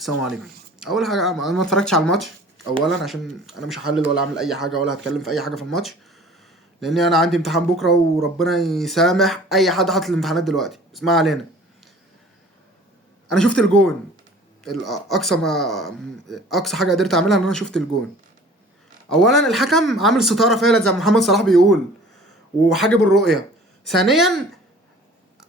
السلام عليكم. اول حاجه انا ما اتفرجتش على الماتش اولا، عشان انا مش هحلل ولا اعمل اي حاجه ولا هتكلم في اي حاجه في الماتش، لاني انا عندي امتحان بكره وربنا يسامح اي حد حاطط الامتحانات دلوقتي. اسمع علينا، انا شفت الجون. اقصى حاجه قدرت اعملها ان انا شفت الجون. اولا الحكم عامل ستاره فعلا زي ما محمد صلاح بيقول وحاجب الرؤيه. ثانيا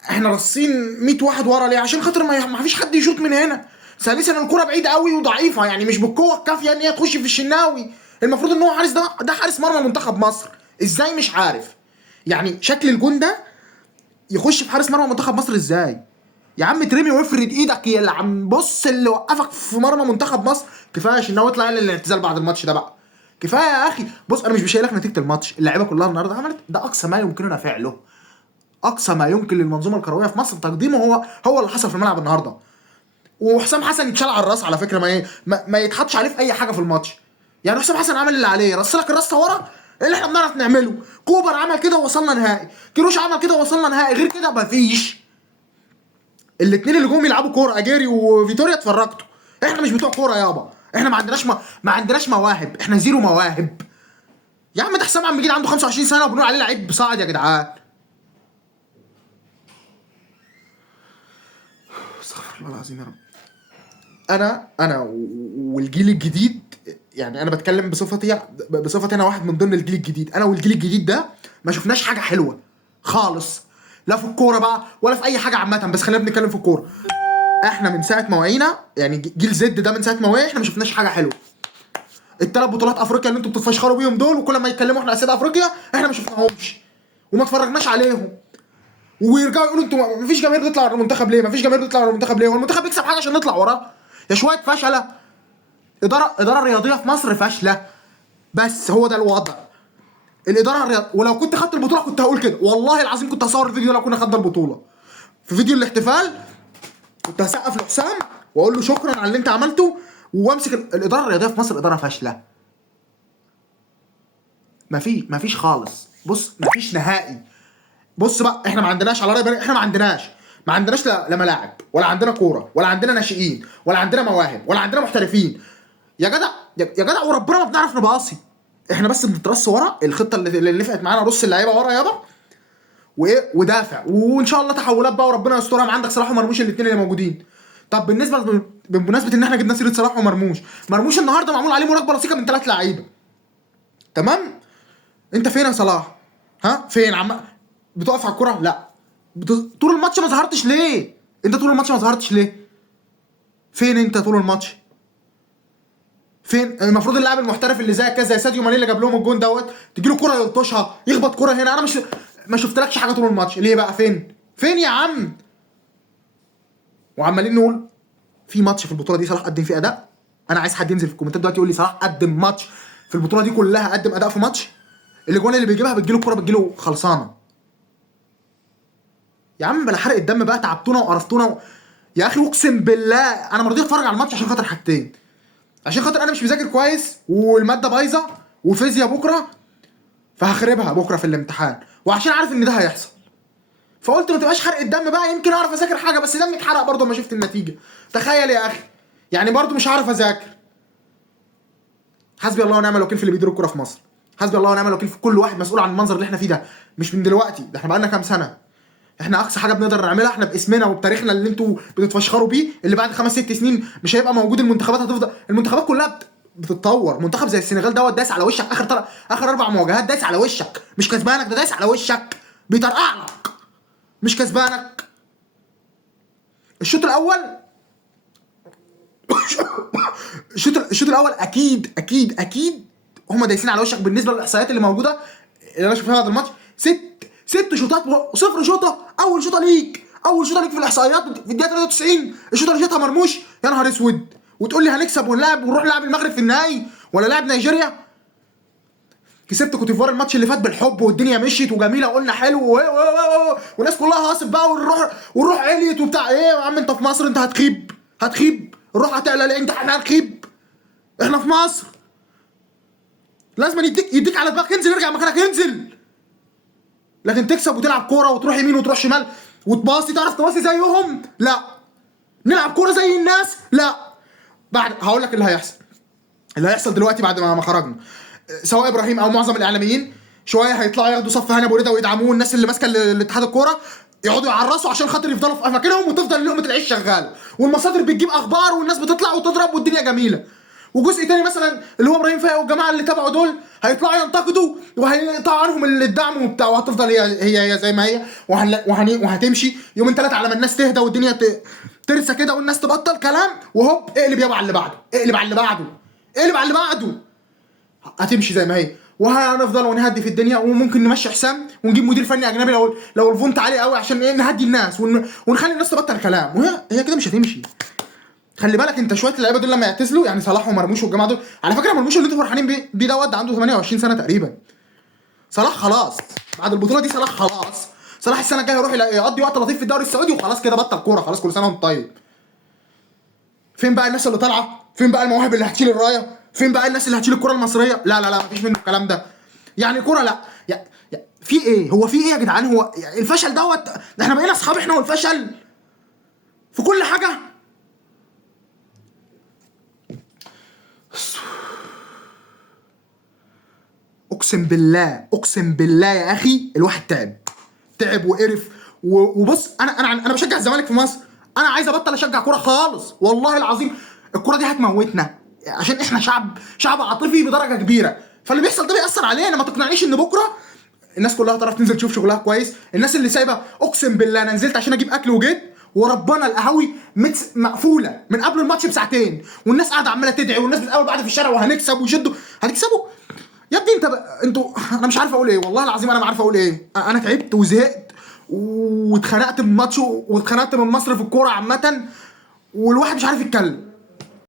احنا راصين 100 واحد ورا ليه؟ عشان خاطر ما فيش حد يشوط من هنا. ثالثا الكرة بعيدة قوي وضعيفة، يعني مش بالقوة الكافية ان هي تخش في الشناوي. المفروض ان هو حارس، ده حارس مرمى منتخب مصر. ازاي مش عارف؟ يعني شكل الجون ده يخش في حارس مرمى منتخب مصر ازاي؟ يا عم ترمي وافرد ايدك يا اللي عم. بص اللي وقفك في مرمى منتخب مصر كفايه الشناوي يطلع يعلن الاعتزال بعد الماتش ده بقى. كفايه يا اخي. بص انا مش بشيلك نتيجه الماتش، اللعيبه كلها النهارده عملت ده اقصى ما يمكننا فعله. اقصى ما يمكن للمنظومه الكرويه في مصر تقديمه هو اللي حصل في الملعب النهارده. وحسام حسن يتشال على الراس على فكره، ما يتحطش عليه في اي حاجه في الماتش. يعني حسام حسن عمل اللي عليه، رسلك الراسه ورا اللي احنا بنعرف نعمله. كوبر عمل كده ووصلنا نهائي، كيروش عمل كده ووصلنا نهائي، غير كده مفيش. الاثنين اللي جم يلعبوا كوره اجيري وفيتوريا اتفرجتوا. احنا مش بتوع كوره يابا، احنا ما عندناش مواهب، احنا زيرو مواهب. يا عم ده حسام عم جيل عنده 25 سنه وبنقول عليه لعيب صاعد يا جدعان. استغفر الله العظيم يا رب. انا والجيل الجديد، يعني انا بتكلم بصفتي انا واحد من ضمن الجيل الجديد. انا والجيل الجديد ده ما شفناش حاجه حلوه خالص، لا في الكوره بقى ولا في اي حاجه عامه، بس خلينا بنتكلم في الكوره. احنا من ساعه ما وعينا، يعني جيل زد ده من ساعه ما وعي احنا ما شفناش حاجه حلوه. الثلاث بطولات افريقيا اللي انتوا بتتفشخروا بيهم دول، وكل ما يتكلموا احنا اسياد افريقيا، احنا ما شفناهمش وما اتفرجناش عليهم. ويرجعوا يقولوا انتوا ما فيش جماهير بتطلع على المنتخب ليه؟ ما فيش جماهير بتطلع على المنتخب ليه؟ هو المنتخب بيكسب حاجه عشان نطلع وراه؟ يا شويه فشله. اداره رياضيه في مصر فاشله، بس هو ده الوضع. الاداره الرياضيه، ولو كنت خدت البطوله كنت هقول كده، والله العظيم كنت هصور الفيديو لو كنا خدنا البطوله. في فيديو الاحتفال كنت هسقف لحسام واقول له شكرا على اللي انت عملته، وامسك الاداره الرياضيه في مصر اداره فاشله. مفيش خالص. بص مفيش نهائي. بص بقى احنا ما عندناش على رأي احنا ما عندناش لا ملاعب ولا عندنا كوره ولا عندنا ناشئين ولا عندنا مواهب ولا عندنا محترفين. يا جدع يا جدع وربنا ما بنعرف نباصي. احنا بس بنترص ورا الخطه اللي نفعت معانا، رص اللعيبه ورا يابا وايه ودافع، وان شاء الله تحولات بقى وربنا يسترها. ما عندك صلاح ومرموش الاثنين اللي موجودين. طب بمناسبه ان احنا جبنا سيره صلاح مرموش النهارده معمول عليه مراقبه لصيقه من 3 لعيبه. تمام. انت فين يا صلاح؟ ها فين بتقف على الكرة؟ لا. طول الماتش ما ظهرتش ليه؟ انت طول الماتش ما ظهرتش ليه؟ فين انت طول الماتش؟ فين؟ المفروض اللاعب المحترف اللي زيك كذا زي ساديو ماني اللي جاب لهم الجون دوت تجي له كرة يلطشها، يخبط كرة هنا. انا ما شفتلكش حاجة طول الماتش، ليه بقى؟ فين يا عم؟ وعمالين نقول في ماتش في البطولة دي صلاح قدم فيه اداء. انا عايز حد ينزل في الكومنتات دلوقتي يقول لي صلاح قدم ماتش في البطولة دي كلها، قدم اداء في ماتش. الاجوان اللي بيجيبها بتجيله الكرة بتجيله خلصانة. يا عم بلا حرق الدم بقى، تعبتونا وقرفتونا يا اخي اقسم بالله انا ما رضيت اتفرج على الماتش عشان خاطر حاجتين. عشان خاطر انا مش مذاكر كويس والماده بايظه وفيزياء بكره فهخربها بكره في الامتحان، وعشان عارف ان ده هيحصل فقلت ما تبقاش حرق الدم بقى، يمكن اعرف اذاكر حاجه، بس دمي اتحرق برضه ما شفت النتيجه. تخيل يا اخي، يعني برضه مش هعرف اذاكر. حسبي الله ونعم الوكيل في اللي بيدير الكوره في مصر. حسبي الله ونعم الوكيل في كل واحد مسؤول عن المنظر اللي احنا فيه ده. مش من دلوقتي، ده احنا بقالنا كام سنه. احنا اقصى حاجه بنقدر نعملها احنا باسمنا وبتاريخنا اللي انتوا بتتفشخروا بيه، اللي بعد 5 6 سنين مش هيبقى موجود. المنتخبات هتفضل، المنتخبات كلها بتتطور. منتخب زي السنغال دوت دايس على وشك اخر 4 مواجهات، دايس على وشك، مش كسبانك، ده دايس على وشك بيطرقع لك، مش كسبانك. الشوط الاول الشوط الاول اكيد هم دايسين على وشك بالنسبه للاحصائيات اللي موجوده اللي انا شفتها بعد الماتش. 6 شوطات و0 شوطه. اول شوطه ليك في الاحصائيات في الدقيقه 93. الشوطه اللي شاطها مرموش. يا نهار اسود. وتقول لي هنكسب ونروح نلعب المغرب في النهائي ولا لاعب نيجيريا؟ كسبت كوت ديفوار الماتش اللي فات بالحب والدنيا مشيت وجميله وقلنا حلو والناس كلها هاصب بقى ونروح عليت وبتاع. ايه يا عم انت في مصر انت هتخيب الروح هتعلى ليه؟ احنا هنخيب، احنا في مصر. لازم يديك على دماغك، انزل ارجع مكانك انزل. لكن تكسب وتلعب كوره وتروح يمين وتروح شمال وتباصي، تعرف تباصي زيهم؟ لا. نلعب كوره زي الناس؟ لا. بعد هقول لك اللي هيحصل. اللي هيحصل دلوقتي بعد ما خرجنا، سواء ابراهيم او معظم الاعلاميين شويه هيطلعوا ياخدوا صف هاني ابو رضا ويدعموه، الناس اللي ماسكه الاتحاد الكوره يقعدوا يعرسوا عشان خاطر يفضلوا في اماكنهم وتفضل لقمه العيش شغاله، والمصادر بتجيب اخبار والناس بتطلع وتضرب والدنيا جميله. وجزء تاني مثلا اللي هو ابراهيم فايق والجماعه اللي تبعه دول هيطلعوا ينتقدوا وهيقطعوا عنهم الدعم وبتاع، وهتفضل هي زي ما هي، وهتمشي يومين ثلاثه على ما الناس تهدى والدنيا ترسى كده والناس تبطل كلام، وهوب اقلب يابا على اللي بعده، اقلب على اللي بعده، اقلب على اللي بعده. هتمشي زي ما هي وهنفضل ونهدي في الدنيا، وممكن نمشي حسام ونجيب مدير فني اجنبي لو الفونت عالي قوي عشان ايه نهدي الناس ونخلي الناس تبطل كلام، وهي كده مش هتمشي. خلي بالك انت شويه اللعيبه دول لما يعتزلوا، يعني صلاح ومرموش والجماعه دول، على فكره مرموش اللي انتوا فرحانين بيه ده واد عنده 28 سنه تقريبا. صلاح خلاص بعد البطوله دي، صلاح خلاص، صلاح السنه الجايه يروح يقضي وقت لطيف في الدوري السعودي وخلاص كده بطل كوره خلاص، كل سنه وانت طيب. فين بقى الناس اللي طالعه؟ فين بقى المواهب اللي هتشيل الرايه؟ فين بقى الناس اللي هتشيل الكره المصريه؟ لا لا لا مفيش منه الكلام ده. يعني الكوره لا في ايه؟ هو في ايه يا جدعان؟ هو الفشل دوت احنا بقينا اصحاب احنا والفشل في كل حاجه. اقسم بالله اقسم بالله يا اخي الواحد تعب وقرف وبص انا بشجع الزمالك في مصر، انا عايز ابطل اشجع كوره خالص والله العظيم. الكوره دي هتموتنا عشان احنا شعب عاطفي بدرجه كبيره، فاللي بيحصل ده بيأثر علينا. ما تقنعنيش ان بكره الناس كلها تعرف تنزل تشوف شغلها كويس. الناس اللي سايبه، اقسم بالله انا نزلت عشان اجيب اكل وجيت وربنا القهاوي مقفوله من قبل الماتش بساعتين، والناس قاعده عماله تدعي والناس بتقابل بعض في الشارع وهنكسب ويشدوا. هتكسبوا يا ابني انتوا انا مش عارف اقول ايه والله العظيم، انا ما عارف اقول ايه. انا تعبت وزهقت واتخنقت من الماتش واتخنقت من مصر في الكوره عامه، والواحد مش عارف يتكلم.